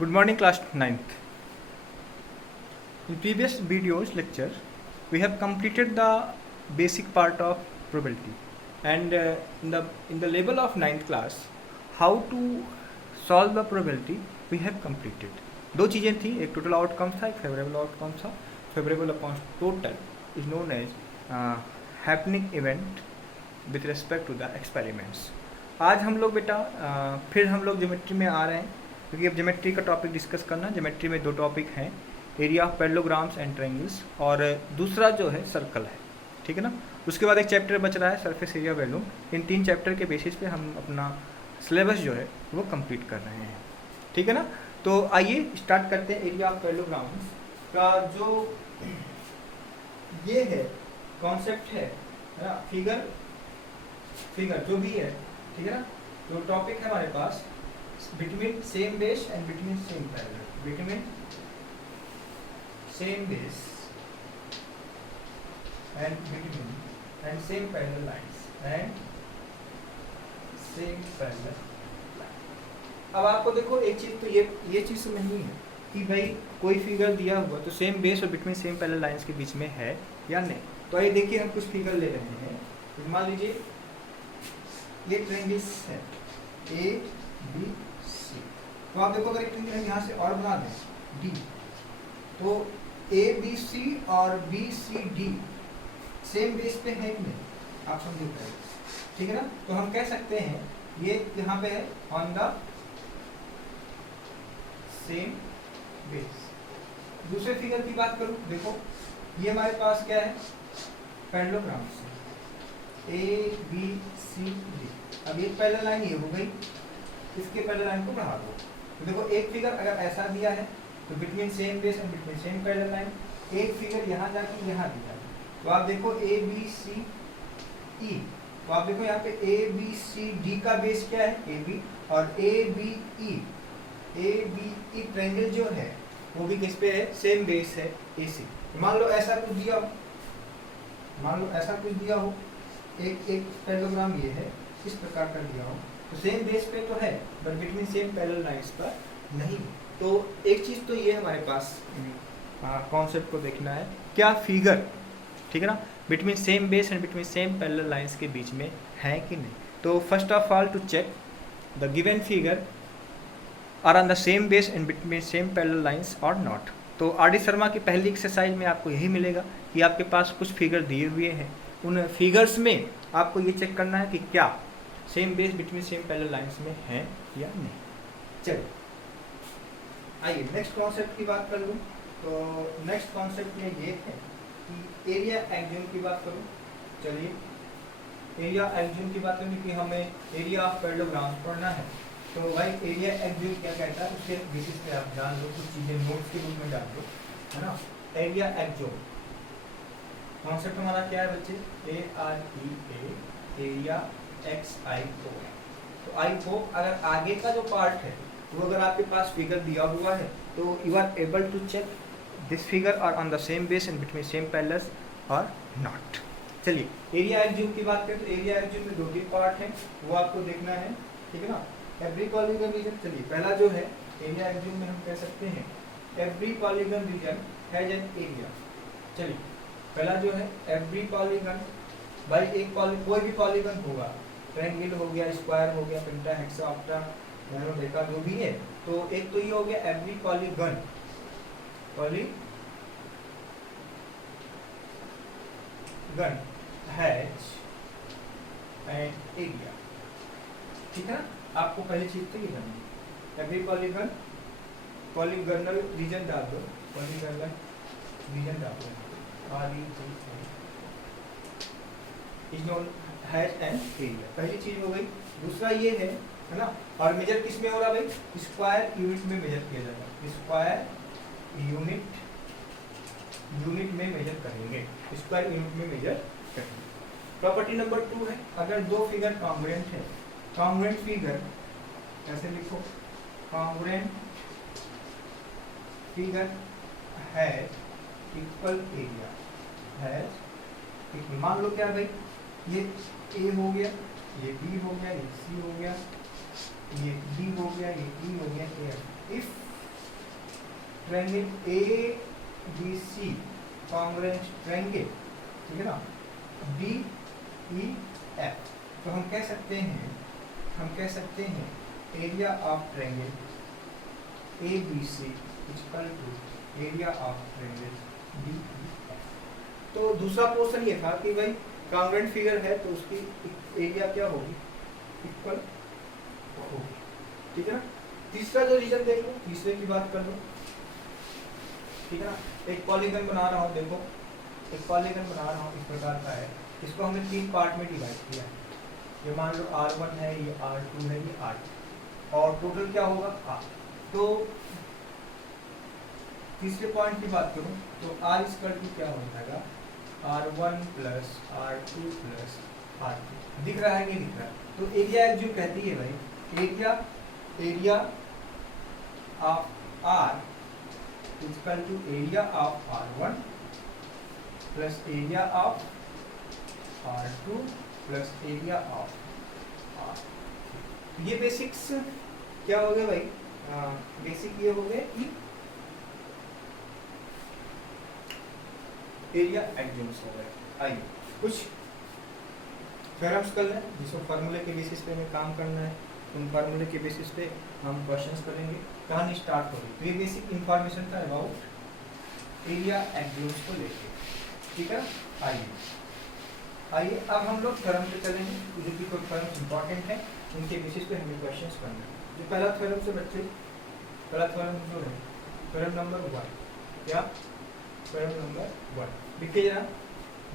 Good morning, class 9th. In previous videos lecture, we have completed the basic part of probability, and in the level of 9th class, how to solve the probability we have completed. दो चीज़ें थी, एक total outcome था, एक favourable outcome था. Favourable upon total is known as happening event with respect to the experiments. आज हम लोग बेटा फिर हम लोग ज्योमेट्री में आ रहे हैं, क्योंकि अब ज्योमेट्री का टॉपिक डिस्कस करना. ज्योमेट्री में दो टॉपिक हैं, area of parallelograms and triangles, और दूसरा जो है सर्कल है. ठीक है ना. उसके बाद एक चैप्टर बच रहा है सरफेस एरिया वैल्यूम. इन तीन चैप्टर के बेसिस पे हम अपना सिलेबस जो है वो कंप्लीट कर रहे हैं. ठीक है ना. तो आइए स्टार्ट करते हैं. एरिया ऑफ पैरेललोग्राम्स का जो ये है कॉन्सेप्ट है ना, फिगर जो भी है. ठीक है ना. तो टॉपिक है हमारे पास between same base and between same parallel. Between same base and between and same parallel lines and same parallel. अब आपको देखो एक चीज तो ये चीज तो नहीं है कि भाई कोई फिगर दिया हुआ तो सेम बेस और बिटवीन सेम पैरेलल लाइंस के बीच में है या नहीं. तो ये देखिए हम कुछ फिगर ले रहे हैं. मान लीजिए ये ट्रायंगल्स है ए बी सी. तो आप देखो अगर एक ट्रायंगल यहाँ से और बना दें डी, तो ए बी सी और B C D same base पे है कि नहीं, आप समझो. ठीक है ना. तो हम कह सकते हैं ये यहाँ पे है ऑन द सेम बेस. दूसरे फिगर की बात करूं, देखो ये हमारे पास क्या है, पैरेललोग्राम्स है ए बी सी डी. अब एक पैरेलल लाइन ये हो गई, इसके पैरेलल लाइन को बढ़ा दो. तो देखो एक फिगर अगर ऐसा दिया है तो between same base and between same parallel line. एक फिगर यहाँ जाके यहाँ दिया है, तो आप देखो ए बी सी ई. तो आप देखो यहाँ पे ए बी सी डी का बेस क्या है, ए बी, और ए बी ई ट्रायंगल जो है वो भी किस पे है, सेम बेस है ए सी. मान लो ऐसा कुछ दिया हो, एक पैरेललोग्राम ये है, इस प्रकार का दिया हो, तो सेम बेस पे तो है but between same parallel lines पर नहीं. तो एक चीज तो ये हमारे पास कॉन्सेप्ट को देखना है, क्या फिगर, ठीक है ना, between same base and between same parallel lines के बीच में है कि नहीं. तो first of all to check the given figure are on the same base and between same parallel lines और नॉट. तो आर डी शर्मा की पहली एक्सरसाइज में आपको यही मिलेगा कि आपके पास कुछ फिगर दिए हुए हैं, उन फिगर्स में आपको ये चेक करना है कि क्या same base between same parallel lines में है या नहीं. चलिए आइए नेक्स्ट कॉन्सेप्ट की बात कर लूँ. तो नेक्स्ट कॉन्सेप्ट में ये है कि एरिया एक्सियम की बात करूँ. चलिए एरिया एक्सियम की बात करें कि हमें एरिया ऑफ पैरेललोग्राम्स पढ़ना है. तो भाई एरिया एक्सियम क्या कहता है, उसके बेसिस पे आप जान लो, कुछ चीज़ें नोट्स के रूप में जान लो, है ना. एरिया एक्सियम कॉन्सेप्ट हमारा क्या है बच्चे, A R E A area X I O. तो आई ओ अगर आगे का जो पार्ट है वो अगर आपके पास फिगर दिया हुआ है तो you are able to check this figure are on the same base and between same parallels और नॉट. चलिए एरिया एक्सियम की बात करें तो एरिया एक्सियम में दो तीन पार्ट हैं, वो आपको देखना है. ठीक है ना. एवरी पॉलीगन रीजन, चलिए पहला जो है एरिया एक्सियम में हम कह सकते हैं every polygon region has an area. चलिए पहला जो है एवरी पॉलीगन, भाई एक कोई भी पॉलीगन होगा, ट्रायंगल हो गया, स्क्वायर हो गया, पेंटा, हेक्सा, डेका जो भी है. तो एक तो ये हो गया every polygon has an area. ठीक है ना. आपको पहली चीज तो ये करनी है, एवरी पॉलीगनल रीजन डाल दो, पॉलीगनल रीजन डाल दो, is known has an area. पहली चीज हो गई. दूसरा ये है ना, और मेजर किस में हो रहा भाई, स्क्वायर यूनिट में मेजर किया जाएगा. स्क्वायर यूनिट में मेजर करेंगे, स्क्वायर यूनिट में मेजर करेंगे. प्रॉपर्टी नंबर 2 है, अगर दो फिगर कॉन्ग्रुएंट है, कॉन्ग्रुएंट फिगर ऐसे लिखो, congruent figure has equal area, has equal. मान लो क्या भाई, ये ए हो गया, ये बी हो गया, ये सी हो गया, ये डी हो गया, ये ई हो गया, A. If triangle A B C congruent triangle, ठीक है ना, डी ई एफ, तो हम कह सकते हैं area of triangle A B C equal to area of triangle D E F. तो दूसरा पोर्शन ये था कि भाई कॉन्ग्रुएंट फिगर है तो उसकी एरिया क्या होगी, इक्वल होगी, ठीक है ना। तीसरा जो रीजन देख लो, तीसरे की बात कर लो, ठीक है ना। एक पॉलीगन बना रहा हूँ, देखो एक पॉलीगन बना रहा हूँ, इस प्रकार का है, इसको हमने 3 पार्ट में डिवाइड किया है। ये मान लो R1 है, ये R2 है, ये R3, और टोटल क्या होगा R। तो तीसरे पॉइंट की बात करूँ तो R स्क्वायर की क्या हो जाएगा, R1 plus R2 plus R3, दिख रहा है कि दिख रहा है। तो एरिया जो कहती है भाई, area of R equal to area of R1 plus area of R2 plus area of R। ये बेसिक्स क्या हो गए भाई, बेसिक ये हो गए कि एरिया एडजॉइंट्स हो गए। आइए कुछ थ्योरम्स कर लें जिसको फार्मूले के बेसिस पे हमें काम करना है, उन फार्मूले के बेसिस पे हम क्वेश्चंस करेंगे। कहानी स्टार्ट होगी, तो ये बेसिक इंफॉर्मेशन था अबाउट एरिया एडजॉइंट्स को लेके, ठीक है। आइए अब हम लोग थ्योरम पे चलेंगे, जो कि कोई थ्योरम्स इंपॉर्टेंट है उनके बेसिस पे हमें क्वेश्चंस करना है। जो पहला थ्योरम से बच्चे, पहला थ्योरम जो है थ्योरम नंबर 1, क्या थ्योरम नंबर 1 लिखिए जरा,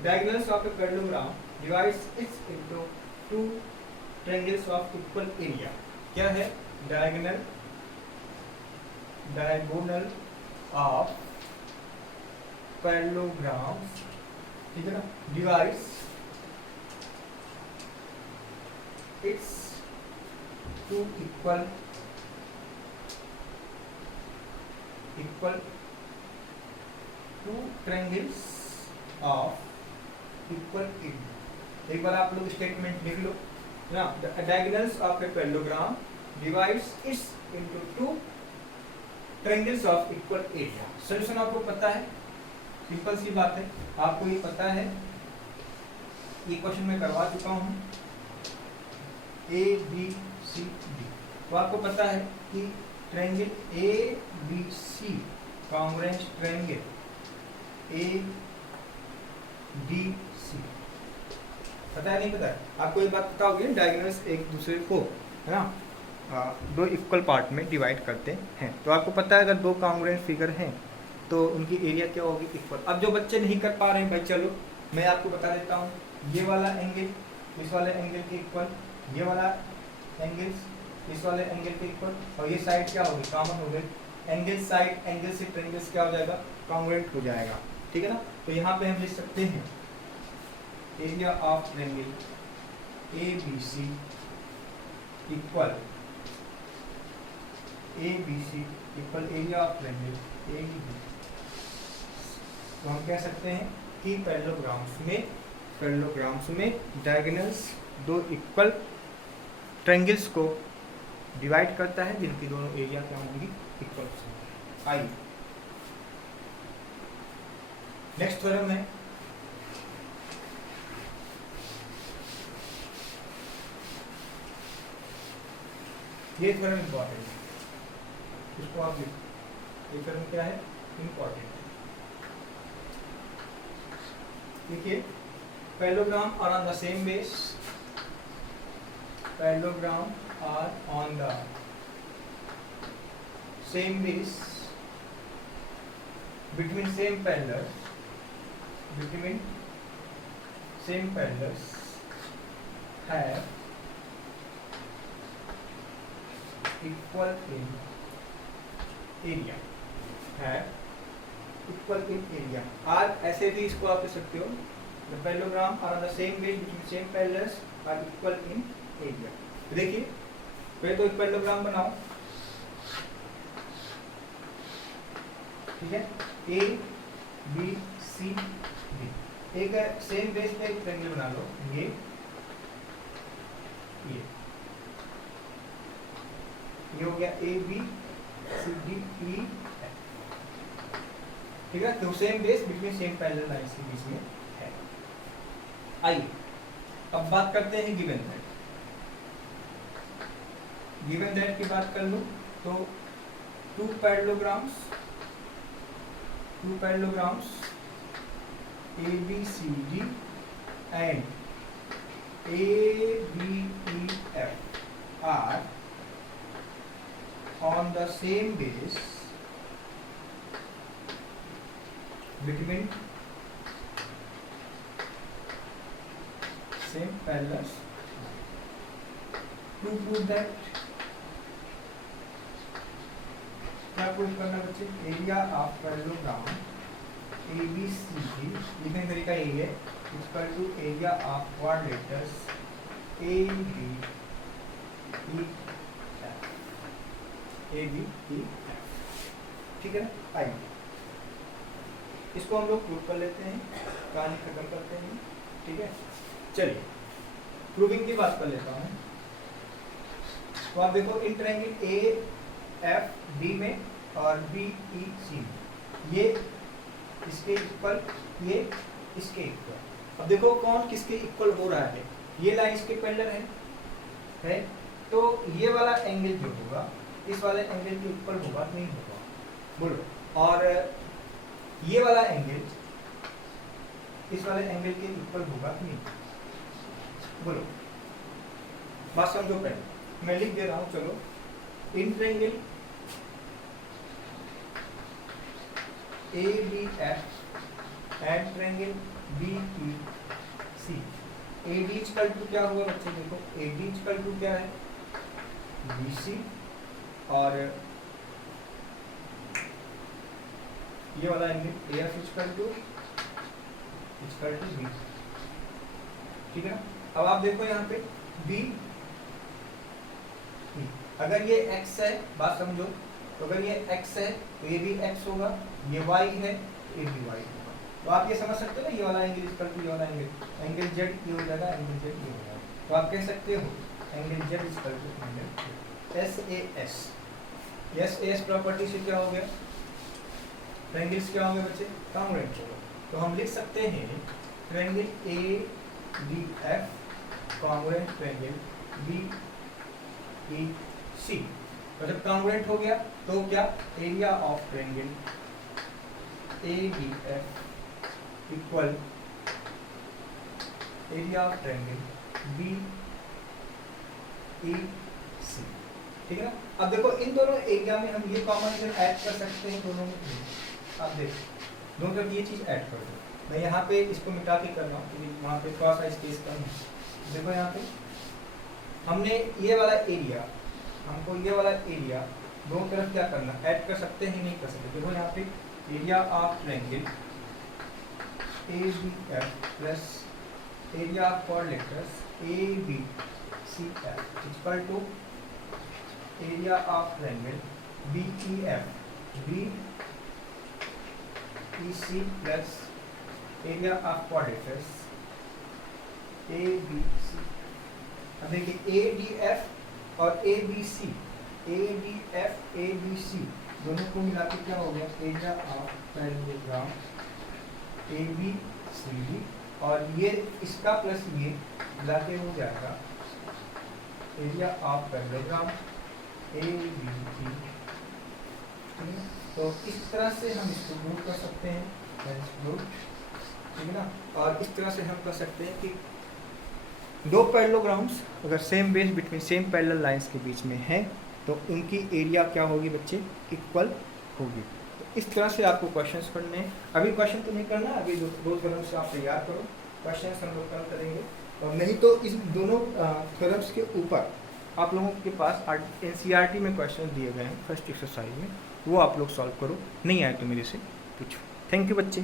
diagonals of a parallelogram divides it's into 2 triangles of equal area. क्या है, डायगोनल ऑफ पैरेललोग्राम, ठीक है ना, divides it's 2 equal 2 triangles of equal area. एक बार आप लोग स्टेटमेंट लिख लो ना, diagonals of a parallelogram divides it's into 2 triangles of equal area. Solution आपको पता है, सिंपल सी बात है, आपको ये पता है, ये क्वेश्चन मैं करवा चुका हूँ, ए बी सी डी। तो आपको पता है कि triangle A B C congruent triangle A D C, पता है नहीं पता है आपको, ये बात पता होगी, डायगोनल्स एक दूसरे को, है ना, 2 इक्वल पार्ट में डिवाइड करते हैं। तो आपको पता है अगर 2 कॉन्ग्रुएंट फिगर हैं तो उनकी एरिया क्या होगी, इक्वल। अब जो बच्चे नहीं कर पा रहे हैं भाई, चलो मैं आपको बता देता हूँ, ये वाला एंगल इस वाले एंगल के इक्वल, ये वाला एंगल इस वाले एंगल के इक्वल, और ये साइड क्या होगी, कॉमन हो गई, एंगल साइड एंगल से ट्रायंगल्स क्या हो जाएगा, कॉन्ग्रुएंट हो जाएगा, ठीक है ना। तो यहाँ पे हम लिख सकते हैं area of triangle A B C equal area of triangle A B. तो हम कह सकते हैं कि पैरेललोग्राम्स में डायगोनल्स 2 इक्वल ट्रायंगल्स को डिवाइड करता है जिनकी दोनों एरिया क्या होंगी, इक्वल। आइए नेक्स्ट थ्योरम है, ये थ्योरम इंपॉर्टेंट है, इसको आप लिखो, ये थ्योरम क्या है, इंपॉर्टेंट है। देखिए, parallelogram are on the same base, parallelogram are on the same base between same parallels have equal in area, आज ऐसे भी इसको आप लिख सकते हो, the parallelogram are on the same base between same parallels are equal in area। देखिए पहले तो एक पैरेललोग्राम बनाओ, ठीक है, ए बी सी डी, एक सेम बेस पे एक ट्रायंगल बना लो, ये हो गया A B C D E F. ठीक है, तो same base between same parallel lines के बीच में है। आइए अब बात करते हैं गिवन दैट। गिवन दैट की बात कर लूं तो two parallelograms ABCD and ABEF are on the same base between same parallels. To prove that क्या प्रूव करना बच्चे, एरिया ऑफ पैरेललोग्राम ABCD लिखने का तरीका यही है, equal to area of quadrilaterals ABEF। ठीक है ना। आइए इसको हम लोग प्रूव कर लेते हैं, कहानी खत्म करते हैं। ठीक है, चलिए प्रूविंग की बात कर लेता हूँ। तो आप देखो इन ट्रायंगल AFD में और BEC में ये इसके इक्वल, ये इसके इक्वल। अब देखो कौन किसके इक्वल हो रहा है, ये लाइन इसके पैरेलल है तो ये वाला एंगल जो होगा इस वाले एंगल के इक्वल होगा नहीं होगा, बोलो। और ये वाला एंगल इस वाले एंगल के इक्वल होगा नहीं, बोलो। बात समझो पहले, मैं लिख दे रहा हूं, चलो। In triangle ABF and triangle BEC। AD equal to क्या हुआ बच्चे, देखो AD इक्वल टू क्या है BC, और ये वाला angle AF equal to B। ठीक है ना। अब आप देखो यहाँ पे B, अगर ये x है, बात समझो, तो अगर ये x है तो ये भी x होगा, ये y है ये भी y होगा। तो आप ये समझ सकते हो ना, ये वाला एंगल इक्वल टू ये वाला एंगल, एंगल z ये हो जाएगा, एंगल z ये हो जाएगा। तो आप कह सकते हो angle z equal to angle SAS property से क्या हो गया, ट्रायंगल्स क्या होंगे बच्चे, कांग्रुएंट होगा। तो हम लिख सकते हैं triangle ABF congruent triangle BEC। तो जब कांग्रुएंट हो गया तो क्या, area of triangle ABF equal area of triangle BEC। ठीक है ना। अब देखो इन दोनों एरिया में हम ये कॉम्बिनेशन ऐड कर सकते हैं दोनों में। आप देखो दोनों तरफ ये चीज ऐड कर दो। मैं यहाँ पे इसको मिटा के कर रहा हूँ क्योंकि वहाँ पे थोड़ा सा स्पेस कम है। देखो यहाँ पे हमने ये वाला एरिया, हमको ये वाला एरिया दोनों तरफ क्या करना, ऐड कर सकते हैं नहीं कर सकते। देखो यहाँ पे area of triangle ABF plus area of quadrilaterals ABCF equal to area of triangle BEF BEC plus area of quadrilaterals ABC। अब देखिए ADF और ABC दोनों को मिला के क्या हो गया, एरिया ऑफ पैरेललोग्राम ABCD, और ये इसका प्लस ये मिला के हो जाएगा एरिया ऑफ पैरेललोग्राम ABC। तो इस तरह से हम इसको प्रूव कर सकते हैं, ठीक है ना। और इस तरह से हम कर सकते हैं कि दो पैरेललोग्राम्स अगर same base between same parallel lines के बीच में है तो उनकी एरिया क्या होगी बच्चे, इक्वल होगी। तो इस तरह से आपको क्वेश्चंस पढ़ने हैं। अभी क्वेश्चन तो नहीं करना, अभी दो थ्योरम्स आप तैयार करो, क्वेश्चंस हम लोग कल करेंगे। और नहीं तो इस दोनों थ्योरम्स के ऊपर आप लोगों के पास NCERT में क्वेश्चन दिए गए हैं फर्स्ट एक्सरसाइज में, वो आप लोग सॉल्व करो, नहीं आए तो मेरे से पूछो। थैंक यू बच्चे।